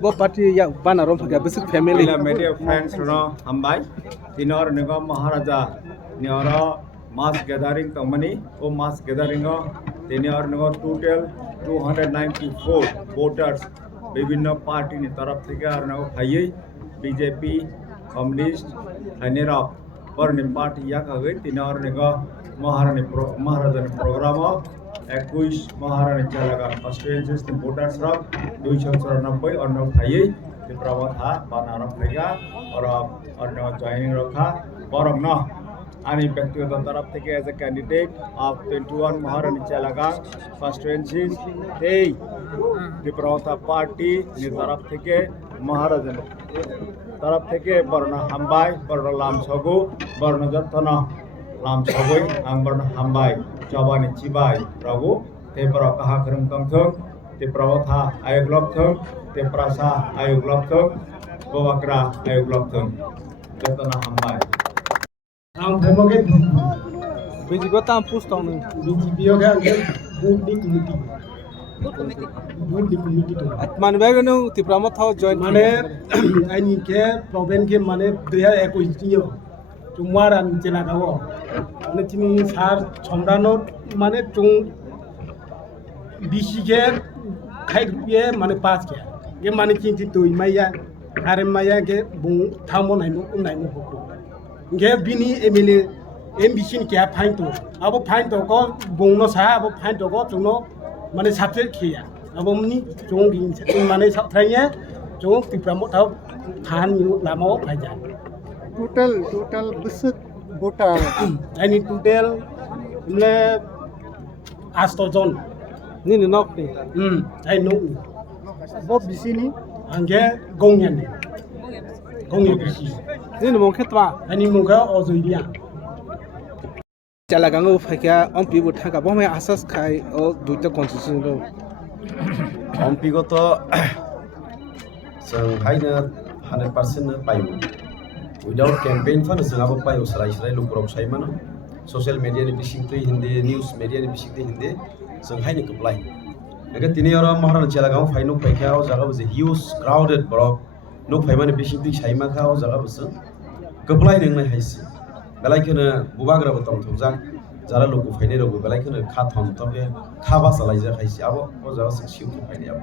Bo party ya bana rom phaga besik family media friends no hambai tinor nigam maharaja niora mass gathering company o mass gathering tinor nigo total 294 voters বিভিন্ন party নি তরফ থেকে আর নাও খাইয়ে BJP communist হানেরা পরনি party ইয়া খাগে তিনর নিগো মহারাজানি programme 21 মহারানী চালাগা কনস্টিটুয়েন্সিস নি voters রা 294 অন্য খাইয়ে তে প্রবথা বানারম খাইয়া और জয়েনিং রখা বরং না আমি ব্যক্তিগত তরফ থেকে এজ এ ক্যান্ডিডেট অফ 21 মহারানী চালাগা কনস্টিটুয়েন্সিস এই প্রবথা পার্টি নি তরফ থেকে মহারাজান তরফ থেকে বর্ণ হামবাই বর্ণ লাম ছগু বর্ণ যত্ন লাম ছগই আং বর্ণ হামবাই চবানি চিবাই রঘু তে প্র কাহা করম তংথক তে প্রবথা আয়োগ লক্ষক তে প্রাসা আয়োগ লক্ষক ববাকরা আয়োগ লক্ষক যত্ন হামবাই आं धर्मगे bijibo tam post on BJP हो गया बूथ दी कमिटी तो man bagano ti prama thaw join माने आइनि के प्रॉब्लम के माने 2021 यो जुमारान जेला गावो माने तिनि सार छमरानो माने तुं बीसी के खाइए माने पास के ये माने चिंति तुई माया आरे माया के बुं थामो नाइमो उनाइमो होको गे बिनी एमएलए एमबीसी के फाइन तो अब फाइन तो को बोंनो सा अब फाइन तो को जोंनो माने साथे खिया अब मनि जों गिन माने साथाया जों तिप्रामो थाव थान लामाव फाइजा टोटल बसक भोटार आइनि टोटल ले 8 जन ni ni nok ni आइ नो बो बिसिनी आंगे गंगयान गंगे बिसी ni ni mong khetwa आइनि muga अजयलिया chala gango phakya on pibu thanga bo me asas khai o duita constitution ro অম্পিগত जों हायनो 100% पायो उइदाउट कैंपेन फानो जों आबो पायो सराय लुकरक साइमानो सोशल मीडिया नि बिसिंगते हिंदी न्यूज मीडिया नि बिसिंगते हिंदी जों हायनो कप्लाय एगे तिनि और महाराना चेलागाव फाइनो फाइखाव जागाव जे ह्यूज क्राउडेड ब्रक नो फाइमाने बिसिंगते साइमाखाव जागाव जों कप्लाय नंनाय हायसि बेलायखोनो बुबाग्रा बतम थौजा जारा लोगो फाइने रोगो बेलायखोनो खा थम तके खा बासा लायजा खायसि आबो ओ जागा जों सिउ फाइने आबो